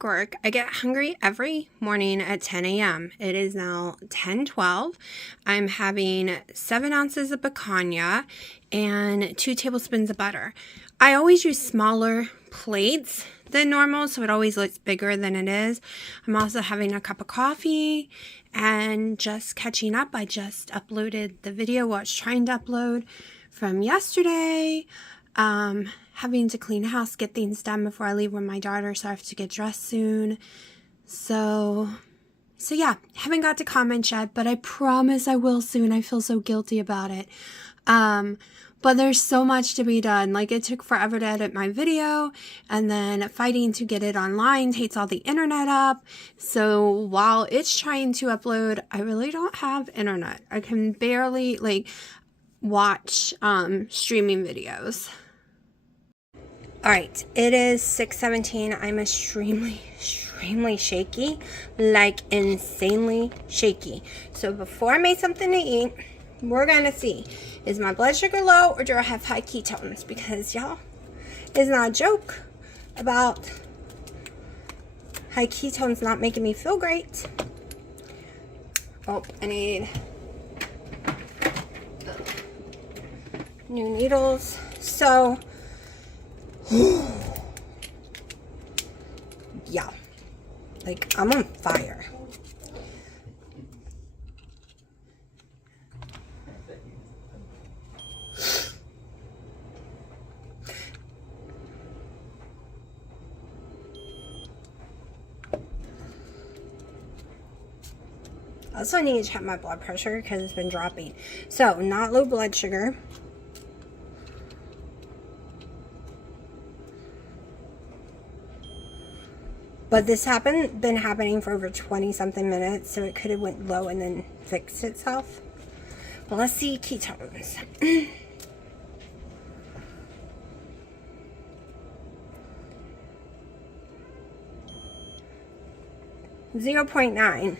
off work, I get hungry every morning at 10 a.m. It is now 10:12. I'm having 7 ounces of picanha and 2 tablespoons of butter. I always use smaller plates than normal, so it always looks bigger than it is. I'm also having a cup of coffee and just catching up. I just uploaded the video I was trying to upload from yesterday. Having to clean house, get things done before I leave with my daughter, so I have to get dressed soon. So yeah, haven't got to comment yet, but I promise I will soon. I feel so guilty about it. But there's so much to be done. Like, it took forever to edit my video, and then fighting to get it online takes all the internet up. So while it's trying to upload, I really don't have internet. I can barely watch streaming videos. Alright, it is 6:17. I'm extremely shaky, like insanely shaky. So before I make something to eat, we're gonna see, is my blood sugar low or do I have high ketones? Because y'all, it's not a joke about high ketones not making me feel great. Oh, I need new needles. So yeah, like, I'm on fire. I also need to check my blood pressure because it's been dropping. So, not low blood sugar. But this been happening for over 20 something minutes, so it could have went low and then fixed itself. But let's see ketones. 0.9.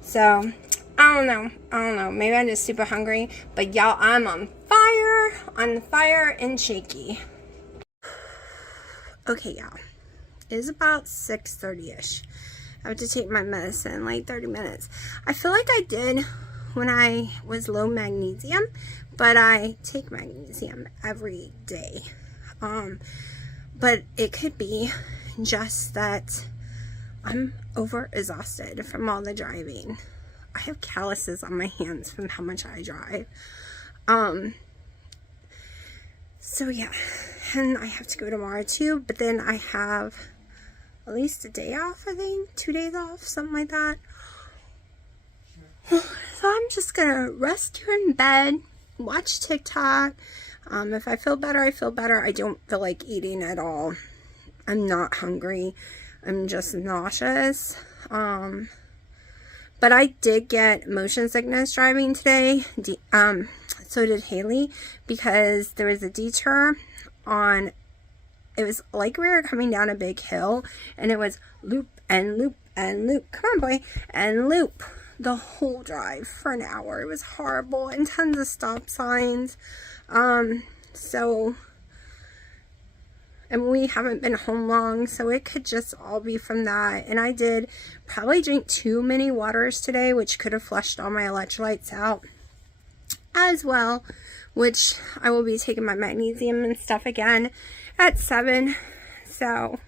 So I don't know. Maybe I'm just super hungry. But y'all, I'm on fire and shaky. Okay, y'all. It is about 6:30ish. I have to take my medicine in like 30 minutes. I feel like I did when I was low magnesium, but I take magnesium every day. But it could be just that I'm over exhausted from all the driving. I have calluses on my hands from how much I drive. So yeah, and I have to go tomorrow too, but then I have at least a day off, I think. 2 days off, something like that. So I'm just gonna rest here in bed, watch TikTok. If I feel better, I feel better. I don't feel like eating at all. I'm not hungry. I'm just nauseous. But I did get motion sickness driving today. So did Haley, because there was a detour on, it was like we were coming down a big hill, and it was loop and loop and loop. Come on, boy. And loop the whole drive for an hour. It was horrible, and tons of stop signs. And we haven't been home long, so it could just all be from that. And I did probably drink too many waters today, which could have flushed all my electrolytes out as well, which I will be taking my magnesium and stuff again at 7. So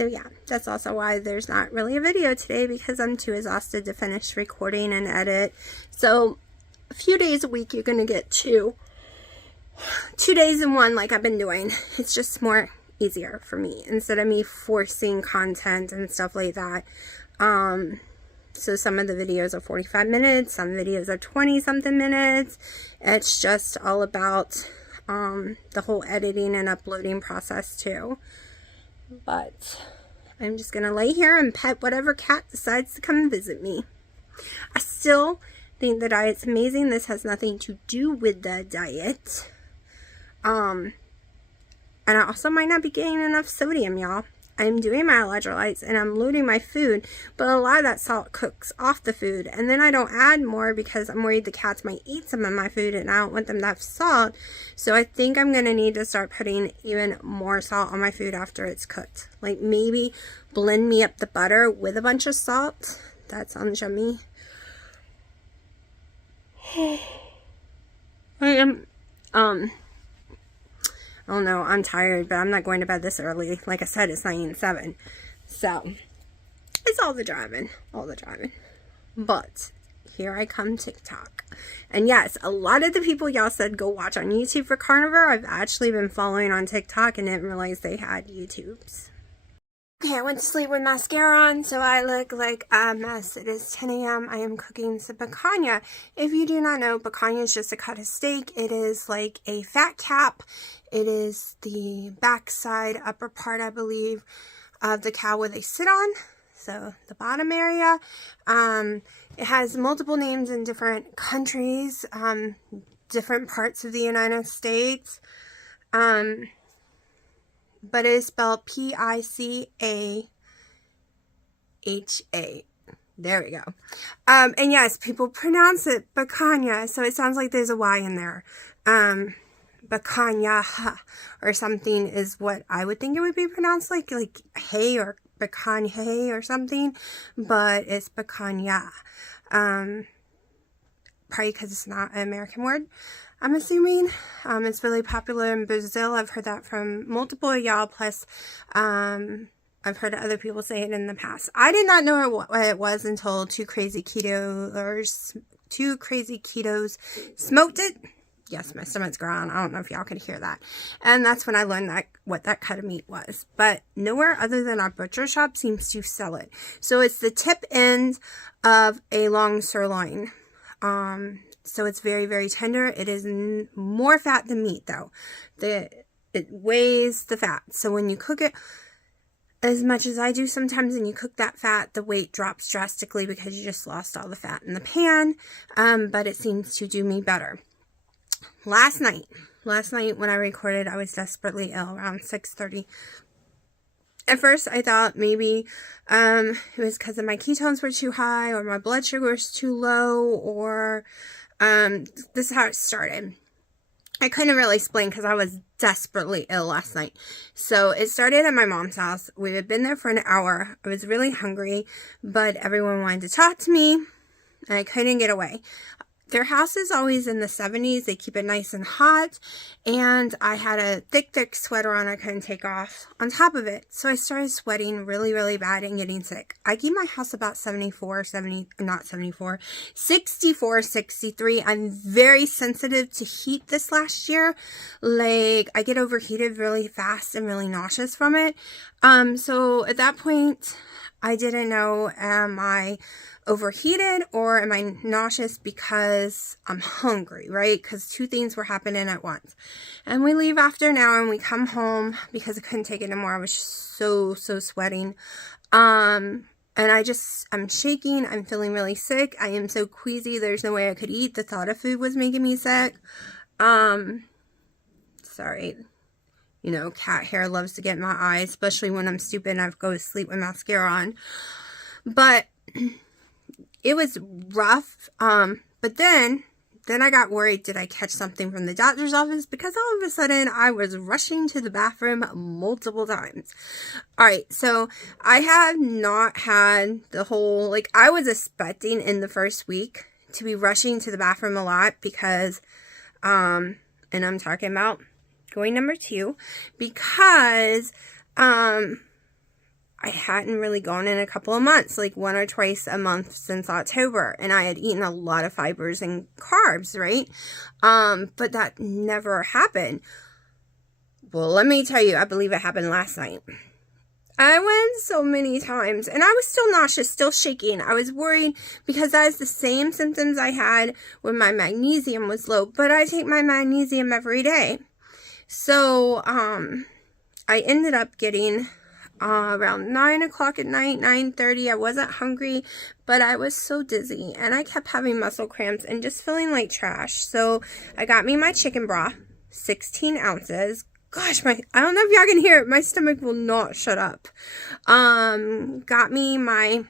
yeah, that's also why there's not really a video today, because I'm too exhausted to finish recording and edit. So a few days a week, you're going to get 2 days in one, like I've been doing. It's just more easier for me instead of me forcing content and stuff like that. So some of the videos are 45 minutes, some videos are 20 something minutes. It's just all about the whole editing and uploading process too. But I'm just gonna lay here and pet whatever cat decides to come and visit me. I still think the diet's amazing. This has nothing to do with the diet. And I also might not be getting enough sodium, y'all. I'm doing my electrolytes and I'm loading my food, but a lot of that salt cooks off the food, and then I don't add more because I'm worried the cats might eat some of my food and I don't want them to have salt. So I think I'm going to need to start putting even more salt on my food after it's cooked. Like maybe blend me up the butter with a bunch of salt. That sounds yummy. I am, oh no, I'm tired, but I'm not going to bed this early. Like I said, it's 9:07. So, it's all the driving. But, here I come TikTok. And yes, a lot of the people y'all said go watch on YouTube for carnivore, I've actually been following on TikTok and didn't realize they had YouTubes. Okay, I went to sleep with mascara on, so I look like a mess. It is 10 a.m. I am cooking some picanha. If you do not know, picanha is just a cut of steak. It is like a fat cap. It is the backside, upper part, I believe, of the cow where they sit on. So, the bottom area. It has multiple names in different countries, different parts of the United States. But it is spelled Picaha. There we go. And yes, people pronounce it picanha, so it sounds like there's a Y in there. Picanha or something is what I would think it would be pronounced like hay or picanha or something, but it's picanha. Probably because it's not an American word, I'm assuming. It's really popular in Brazil. I've heard that from multiple of y'all, plus I've heard other people say it in the past. I did not know what it was until Two Crazy Ketos smoked it. Yes, my stomach's growling. I don't know if y'all could hear that. And that's when I learned what that cut of meat was. But nowhere other than our butcher shop seems to sell it. So it's the tip end of a long sirloin. So it's very, very tender. It is more fat than meat, though. It weighs the fat. So when you cook it, as much as I do sometimes, and you cook that fat, the weight drops drastically because you just lost all the fat in the pan. But it seems to do me better. Last night when I recorded, I was desperately ill around 6:30. At first, I thought maybe it was because of my ketones were too high, or my blood sugar was too low, or this is how it started. I couldn't really explain because I was desperately ill last night. So it started at my mom's house. We had been there for an hour. I was really hungry, but everyone wanted to talk to me, and I couldn't get away. Their house is always in the 70s. They keep it nice and hot. And I had a thick sweater on I couldn't take off on top of it. So I started sweating really, really bad and getting sick. I keep my house about 64, 63. I'm very sensitive to heat this last year. Like, I get overheated really fast and really nauseous from it. So at that point, I didn't know, am I overheated or am I nauseous because I'm hungry, right? Because two things were happening at once. And we leave after an hour and we come home because I couldn't take it anymore. I was just so sweating. And I'm shaking. I'm feeling really sick. I am so queasy. There's no way I could eat. The thought of food was making me sick. Sorry. You know, cat hair loves to get in my eyes, especially when I'm stupid and I go to sleep with mascara on. But it was rough. But then I got worried, did I catch something from the doctor's office? Because all of a sudden I was rushing to the bathroom multiple times. Alright, so I have not had the whole, like, I was expecting in the first week to be rushing to the bathroom a lot because, and I'm talking about going number 2, because, I hadn't really gone in a couple of months, like 1 or twice a month since October, and I had eaten a lot of fibers and carbs, right? But that never happened. Well, let me tell you, I believe it happened last night. I went so many times, and I was still nauseous, still shaking. I was worried because that is the same symptoms I had when my magnesium was low, but I take my magnesium every day. So, I ended up getting around 9 o'clock at night, 9:30. I wasn't hungry, but I was so dizzy, and I kept having muscle cramps and just feeling like trash. So I got me my chicken broth, 16 ounces, Gosh, I don't know if y'all can hear it. My stomach will not shut up. Got me my,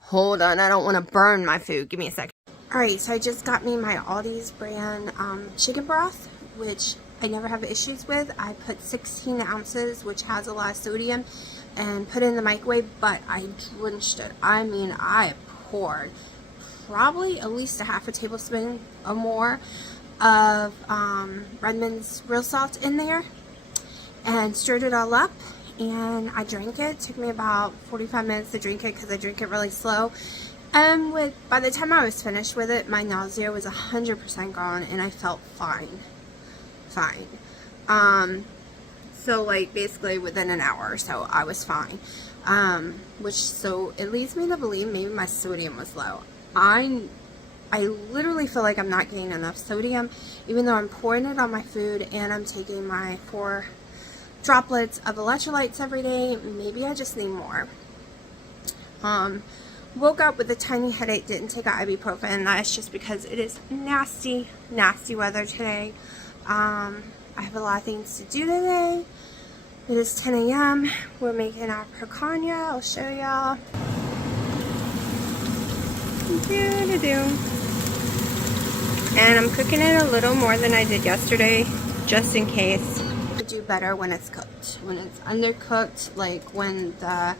hold on, I don't want to burn my food. Give me a second. Alright, so I just got me my Aldi's brand chicken broth, which I never have issues with. I put 16 ounces, which has a lot of sodium, and put it in the microwave, but I drenched it. I mean, I poured probably at least a half a tablespoon or more of Redmond's real salt in there and stirred it all up, and I drank it. It took me about 45 minutes to drink it because I drink it really slow. And by the time I was finished with it, my nausea was 100% gone, and I felt fine. So like basically within an hour or so, I was fine. So it leads me to believe maybe my sodium was low. I literally feel like I'm not getting enough sodium, even though I'm pouring it on my food and I'm taking my 4 droplets of electrolytes every day. Maybe I just need more. Woke up with a tiny headache, didn't take an ibuprofen. That's just because it is nasty weather today. I have a lot of things to do today. It is 10 a.m. We're making our picanha. I'll show y'all. And I'm cooking it a little more than I did yesterday, just in case. I do better when it's cooked. When it's undercooked, like when the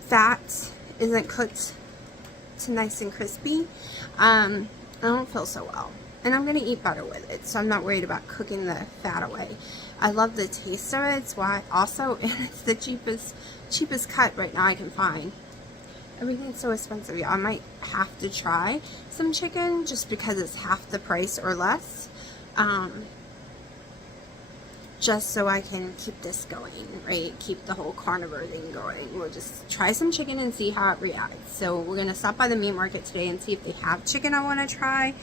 fat isn't cooked to nice and crispy, I don't feel so well. And I'm going to eat better with it, so I'm not worried about cooking the fat away. I love the taste of it. It's why also, and it's the cheapest cut right now I can find. Everything's so expensive. I might have to try some chicken just because it's half the price or less. Just so I can keep this going, right? Keep the whole carnivore thing going. We'll just try some chicken and see how it reacts. So we're going to stop by the meat market today and see if they have chicken I want to try.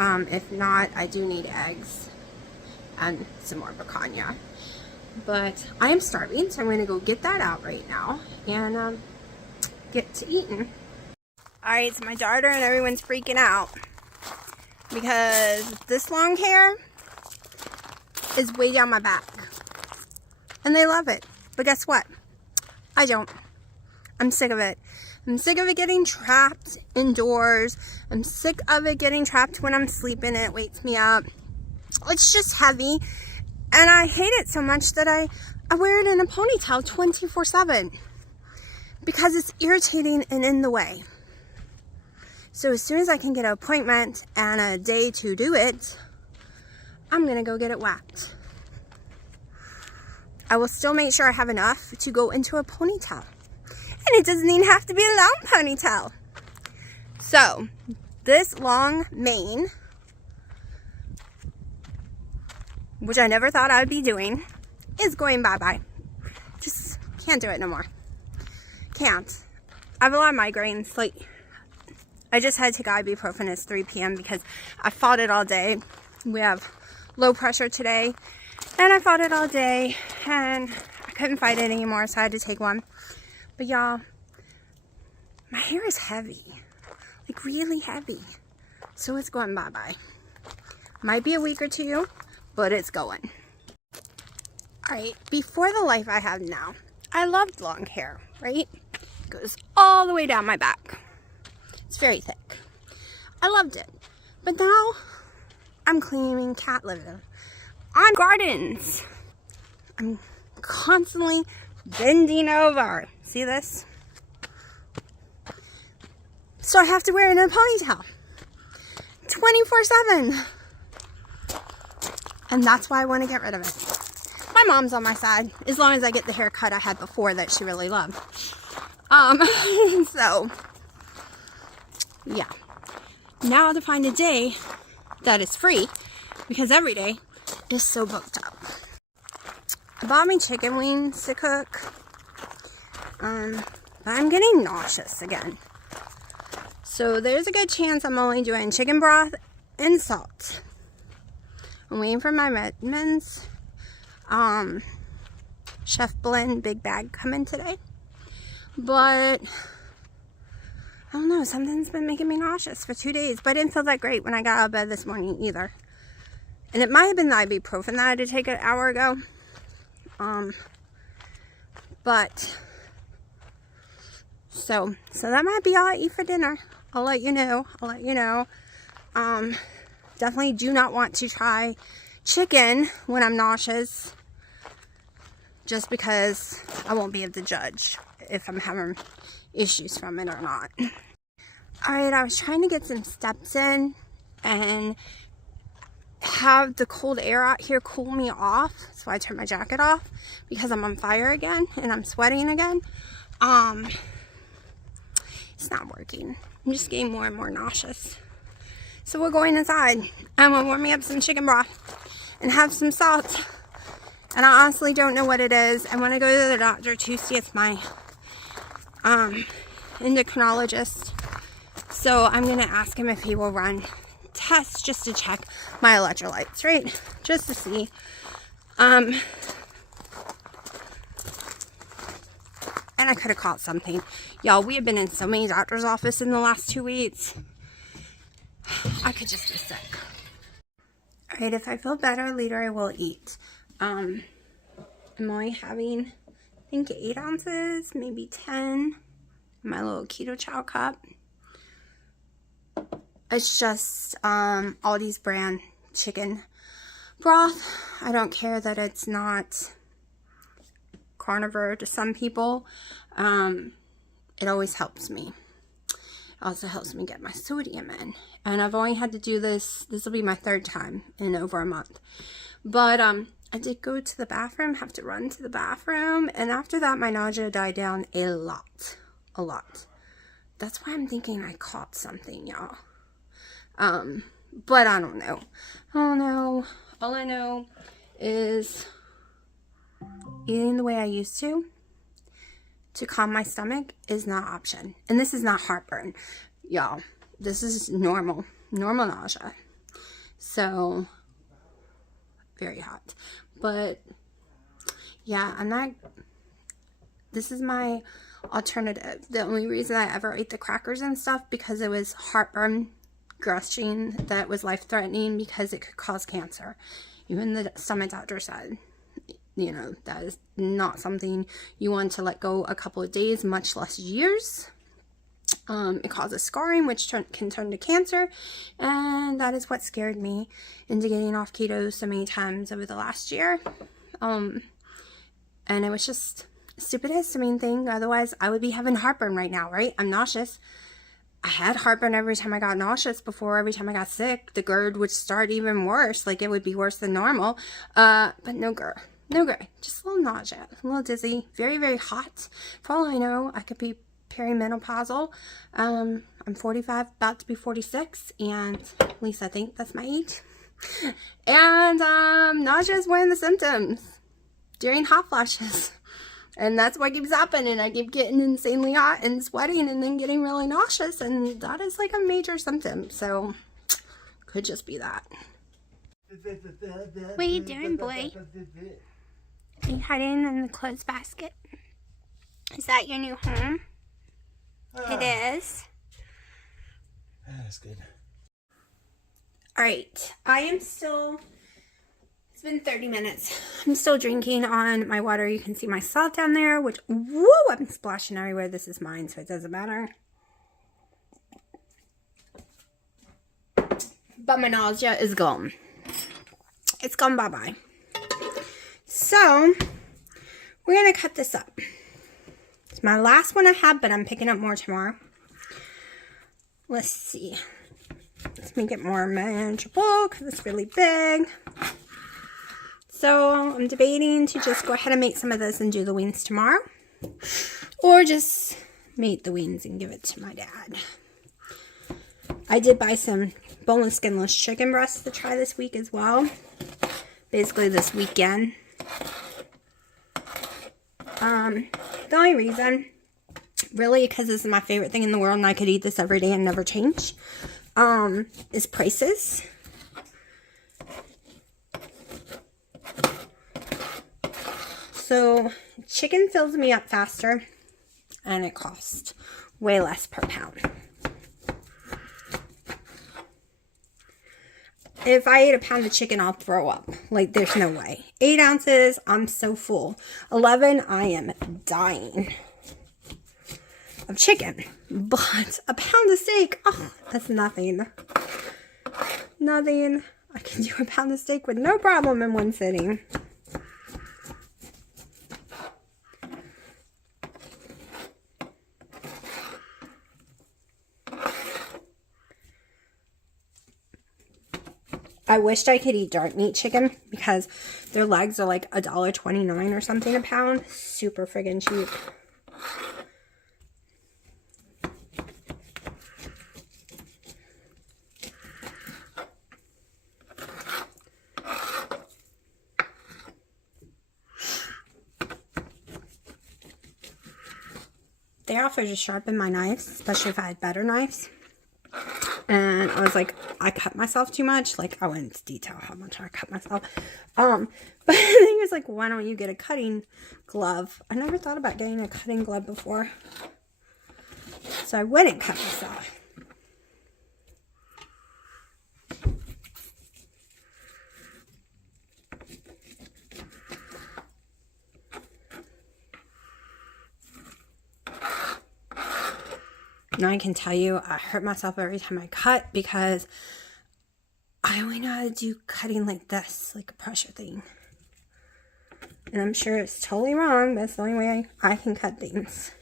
If not, I do need eggs and some more picanha. But I am starving, so I'm going to go get that out right now and get to eating. Alright, so my daughter and everyone's freaking out because this long hair is way down my back. And they love it. But guess what? I don't. I'm sick of it. I'm sick of it getting trapped indoors. I'm sick of it getting trapped when I'm sleeping and it wakes me up. It's just heavy. And I hate it so much that I wear it in a ponytail 24/7. Because it's irritating and in the way. So as soon as I can get an appointment and a day to do it, I'm going to go get it whacked. I will still make sure I have enough to go into a ponytail. And it doesn't even have to be a long ponytail. So, this long mane, which I never thought I would be doing, is going bye-bye. Just can't do it no more. Can't. I have a lot of migraines. Like, I just had to take ibuprofen. It's 3 p.m. because I fought it all day. We have low pressure today, and I fought it all day, and I couldn't fight it anymore, so I had to take one. But y'all, my hair is heavy, like really heavy, so it's going bye-bye. Might be a week or two, but it's going. Alright, before the life I have now, I loved long hair, right? It goes all the way down my back. It's very thick. I loved it. But now, I'm cleaning cat litter on gardens. I'm constantly bending over. See this? So I have to wear it in a ponytail 24/7. And that's why I want to get rid of it. My mom's on my side, as long as I get the haircut I had before that she really loved. So, yeah. Now to find a day that is free, because every day is so booked up. I bought me chicken wings to cook, but I'm getting nauseous again. So there's a good chance I'm only doing chicken broth and salt. I'm waiting for my Redmond's Chef Blend big bag coming today. But I don't know, something's been making me nauseous for 2 days. But I didn't feel that great when I got out of bed this morning either. And it might have been the ibuprofen that I had to take an hour ago. But so that might be all I eat for dinner. I'll let you know. Definitely do not want to try chicken when I'm nauseous, just because I won't be able to judge if I'm having issues from it or not. Alright, I was trying to get some steps in and have the cold air out here cool me off, so I turned my jacket off because I'm on fire again and I'm sweating again. It's not working. I'm just getting more and more nauseous. So we're going inside. I'm gonna warm me up some chicken broth and have some salt. And I honestly don't know what it is. I want to go to the doctor to see if my endocrinologist. So I'm gonna ask him if he will run tests just to check my electrolytes, right? Just to see. And I could have caught something. Y'all, we have been in so many doctor's offices in the last 2 weeks. I could just be sick. Alright, if I feel better later, I will eat. I'm only having, I think, 8 ounces, maybe 10 in my little keto chow cup. It's just Aldi's brand chicken broth. I don't care that it's not carnivore to some people. It always helps me. It also helps me get my sodium in. And I've only had to do this will be my 3rd time in over a month. But I did go to the bathroom, have to run to the bathroom, and after that my nausea died down a lot. That's why I'm thinking I caught something, y'all. But I don't know. All I know is eating the way I used to calm my stomach is not an option. And this is not heartburn, y'all. This is normal nausea. So, very hot. But, yeah, this is my alternative. The only reason I ever ate the crackers and stuff, because it was heartburn, gushing, that was life-threatening because it could cause cancer. Even the stomach doctor said, you know, that is not something you want to let go a couple of days, much less years. It causes scarring, which can turn to cancer, and that is what scared me into getting off keto so many times over the last year. And it was just the stupidest thing. Otherwise, I would be having heartburn right now, right? I'm nauseous. I had heartburn every time I got nauseous before. Every time I got sick, the GERD would start even worse. Like, it would be worse than normal. But no GERD. Just a little nausea, a little dizzy, very, very hot. For all I know, I could be perimenopausal. I'm 45, about to be 46, and at least I think that's my age. And nausea is one of the symptoms during hot flashes. And that's what keeps happening. I keep getting insanely hot and sweating and then getting really nauseous, and that is like a major symptom. So, could just be that. What are you doing, boy? Are you hiding in the clothes basket? Is that your new home? It is. That's good. Alright, it's been 30 minutes. I'm still drinking on my water. You can see my salt down there, which, woo, I'm splashing everywhere. This is mine, so it doesn't matter. But my nausea is gone. It's gone bye-bye. So, we're going to cut this up. It's my last one I have, but I'm picking up more tomorrow. Let's see. Let's make it more manageable because it's really big. So, I'm debating to just go ahead and make some of this and do the wings tomorrow. Or just make the wings and give it to my dad. I did buy some boneless, skinless chicken breasts to try this week as well. Basically this weekend. The only reason, really, because this is my favorite thing in the world and I could eat this every day and never change, is prices. So, chicken fills me up faster and it costs way less per pound. If I ate a pound of chicken, I'll throw up. Like, there's no way. 8 ounces, I'm so full. 11, I am dying of chicken. But a pound of steak, oh, that's nothing. Nothing. I can do a pound of steak with no problem in one sitting. I wished I could eat dark meat chicken because their legs are like $1.29 or something a pound. Super friggin' cheap. They offered to sharpen my knives, especially if I had better knives. And I was like, I cut myself too much. Like, I went into detail how much I cut myself. But he was like, why don't you get a cutting glove? I never thought about getting a cutting glove before. So I wouldn't cut myself. Now I can tell you I hurt myself every time I cut because I only know how to do cutting like this, like a pressure thing. And I'm sure it's totally wrong, but it's the only way I can cut things.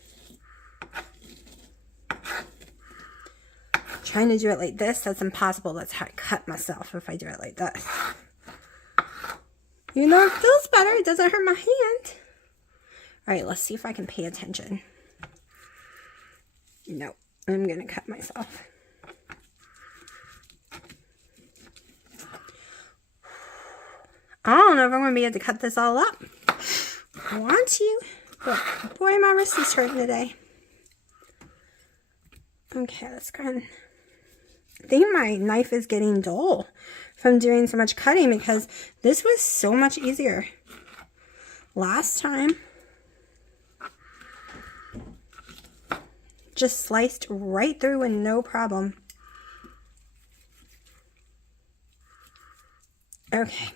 Trying to do it like this, that's impossible. That's how I cut myself if I do it like this. Even though it feels better, it doesn't hurt my hand. Alright, let's see if I can pay attention. No, I'm going to cut myself. I don't know if I'm going to be able to cut this all up. I want to, but boy, my wrist is hurting today. Okay, let's go ahead. I think my knife is getting dull from doing so much cutting because this was so much easier last time. Just sliced right through with no problem. Okay.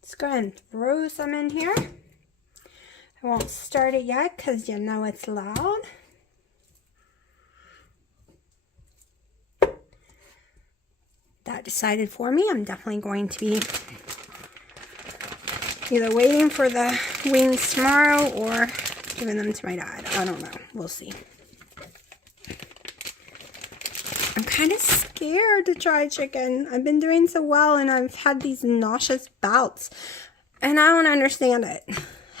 Let's go ahead and throw some in here. I won't start it yet because you know it's loud. That decided for me. I'm definitely going to be either waiting for the wings tomorrow or giving them to my dad. I don't know. We'll see. I'm kind of scared to try chicken. I've been doing so well and I've had these nauseous bouts. And I don't understand it.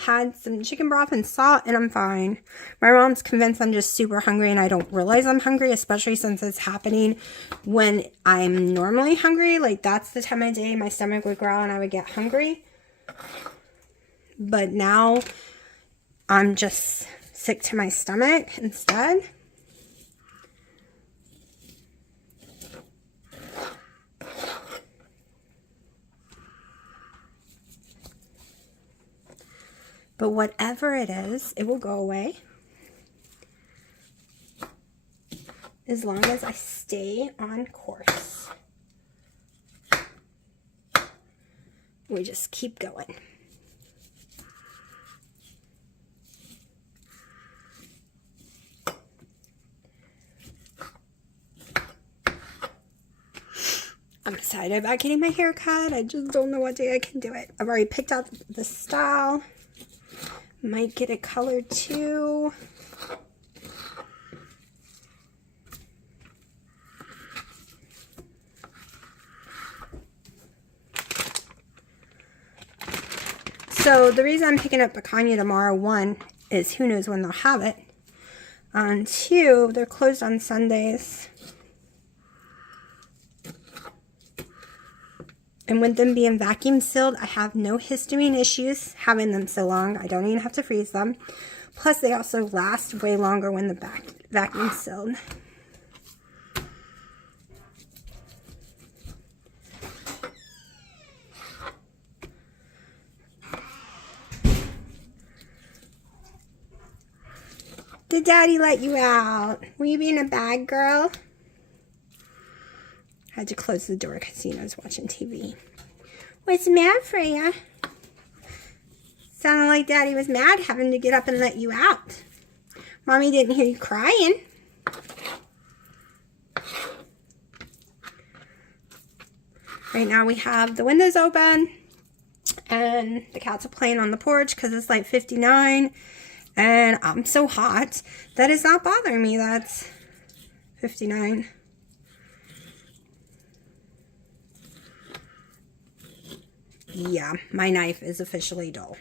Had some chicken broth and salt and I'm fine. My mom's convinced I'm just super hungry and I don't realize I'm hungry, especially since it's happening when I'm normally hungry. Like, that's the time of day my stomach would growl and I would get hungry. But now I'm just sick to my stomach instead. But whatever it is, it will go away. As long as I stay on course. We just keep going. I'm excited about getting my hair cut. I just don't know what day I can do it. I've already picked out the style. Might get it colored too. So the reason I'm picking up picanha tomorrow, one, is who knows when they'll have it. And two, they're closed on Sundays. And with them being vacuum sealed, I have no histamine issues having them so long. I don't even have to freeze them. Plus, they also last way longer when the vacuum sealed. Did Daddy let you out? Were you being a bad girl? Had to close the door because I was watching TV. What's the matter, Freya? Sounded like Daddy was mad having to get up and let you out. Mommy didn't hear you crying. Right now we have the windows open and the cats are playing on the porch because it's like 59 and I'm so hot that it's not bothering me. That's 59. Yeah, my knife is officially dull.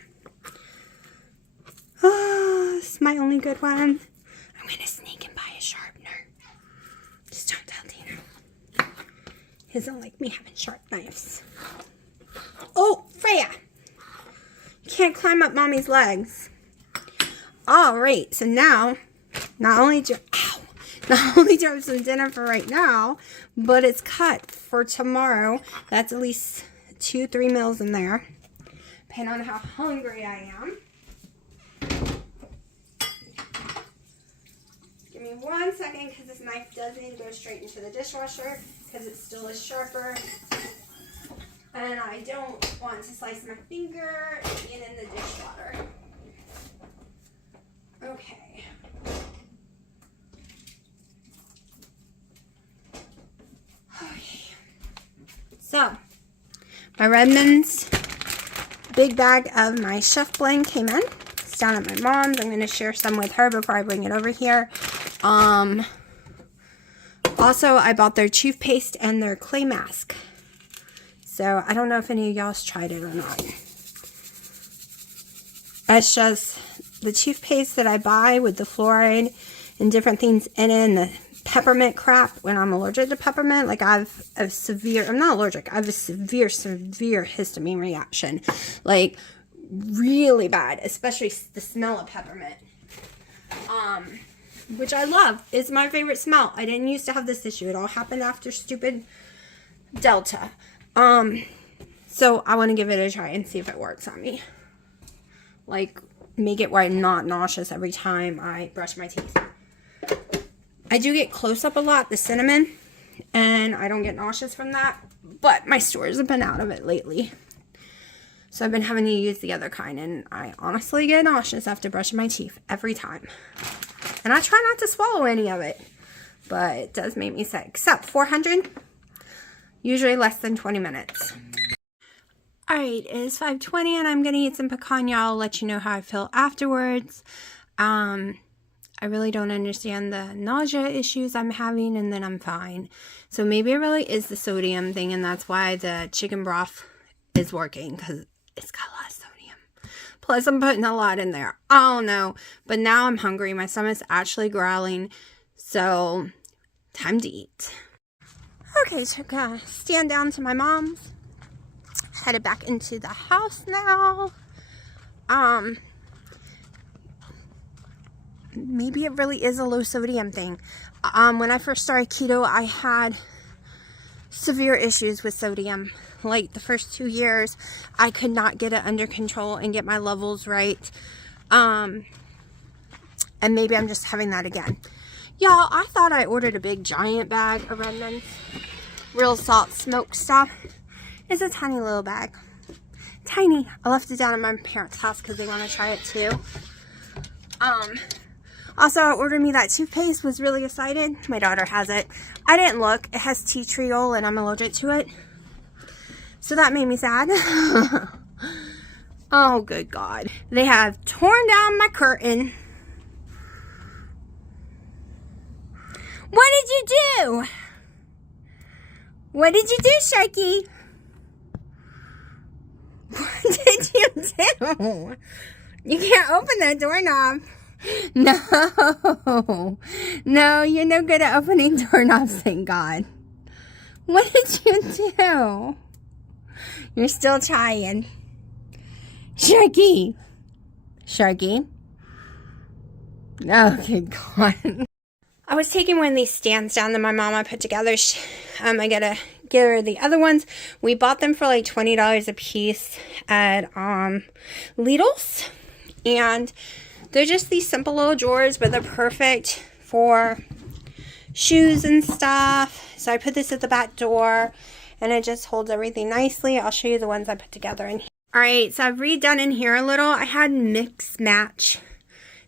Oh, this is my only good one. I'm going to sneak and buy a sharpener. Just don't tell Dino. He doesn't like me having sharp knives. Oh, Freya! You can't climb up Mommy's legs. Alright, so now, not only do I have some dinner for right now, but it's cut for tomorrow. That's at least 2-3 meals in there, depending on how hungry I am. Give me 1 second because this knife does need to go straight into the dishwasher because it still is sharper. And I don't want to slice my finger and get in the dishwater. Okay. So, my Redmond's big bag of my chef blend came in. It's down at my mom's. I'm going to share some with her before I bring it over here. Also, I bought their toothpaste and their clay mask. So, I don't know if any of y'all's tried it or not. It's just the toothpaste that I buy with the fluoride and different things in it and the peppermint crap when I'm allergic to peppermint. Like I'm not allergic. I have a severe histamine reaction. Like really bad, especially the smell of peppermint. Which I love. It's my favorite smell. I didn't used to have this issue. It all happened after stupid Delta. So I want to give it a try and see if it works on me. Like make it where I'm not nauseous every time I brush my teeth. I do get close up a lot, the cinnamon, and I don't get nauseous from that, but my stores have been out of it lately. So I've been having to use the other kind, and I honestly get nauseous after brushing my teeth every time. And I try not to swallow any of it, but it does make me sick. Except 400, usually less than 20 minutes. Alright, it is 5:20 and I'm going to eat some picanha. I'll let you know how I feel afterwards. I really don't understand the nausea issues I'm having, and then I'm fine. So maybe it really is the sodium thing, and that's why the chicken broth is working, because it's got a lot of sodium. Plus, I'm putting a lot in there. I don't know. But now I'm hungry. My stomach's actually growling. So, time to eat. Okay, so I'm going to stand down to my mom's. Headed back into the house now. Maybe it really is a low sodium thing. When I first started keto, I had severe issues with sodium. Like the first 2 years, I could not get it under control and get my levels right. And maybe I'm just having that again. Y'all, I thought I ordered a big giant bag of Redmond's real salt smoked stuff. It's a tiny little bag. Tiny. I left it down at my parents' house because they want to try it too. Also, I ordered me that toothpaste. Was really excited. My daughter has it. I didn't look. It has tea tree oil and I'm allergic to it. So that made me sad. Oh, good God. They have torn down my curtain. What did you do? What did you do, Sharky? What did you do? You can't open that doorknob. No, you're no good at opening doorknobs, thank God. What did you do? You're still trying. Sharky. Oh, good God. I was taking one of these stands down that my mama put together. I gotta get her the other ones. We bought them for like $20 a piece at Lidl's. And They're just these simple little drawers, but they're perfect for shoes and stuff. So I put this at the back door, and it just holds everything nicely. I'll show you the ones I put together in here. Alright, so I've redone in here a little. I had mix match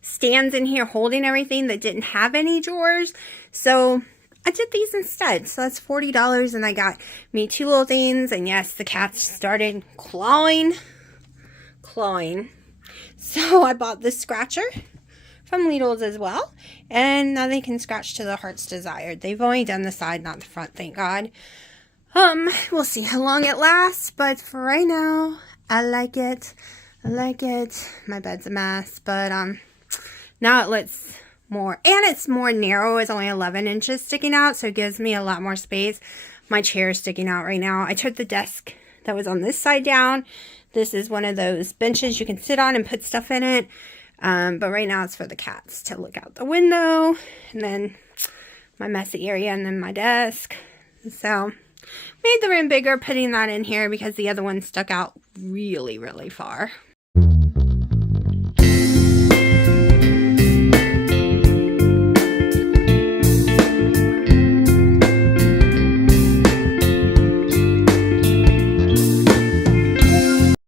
stands in here holding everything that didn't have any drawers. So I did these instead. So that's $40, and I got me 2 little things. And yes, the cats started clawing. So I bought this scratcher from Lidl's as well. And now they can scratch to the heart's desired. They've only done the side, not the front, thank God. We'll see how long it lasts. But for right now, I like it. My bed's a mess. But now it lets more. And it's more narrow. It's only 11 inches sticking out. So it gives me a lot more space. My chair is sticking out right now. I took the desk that was on this side down. This is one of those benches you can sit on and put stuff in it. But right now it's for the cats to look out the window. And then my messy area and then my desk. So made the room bigger putting that in here because the other one stuck out really, really far.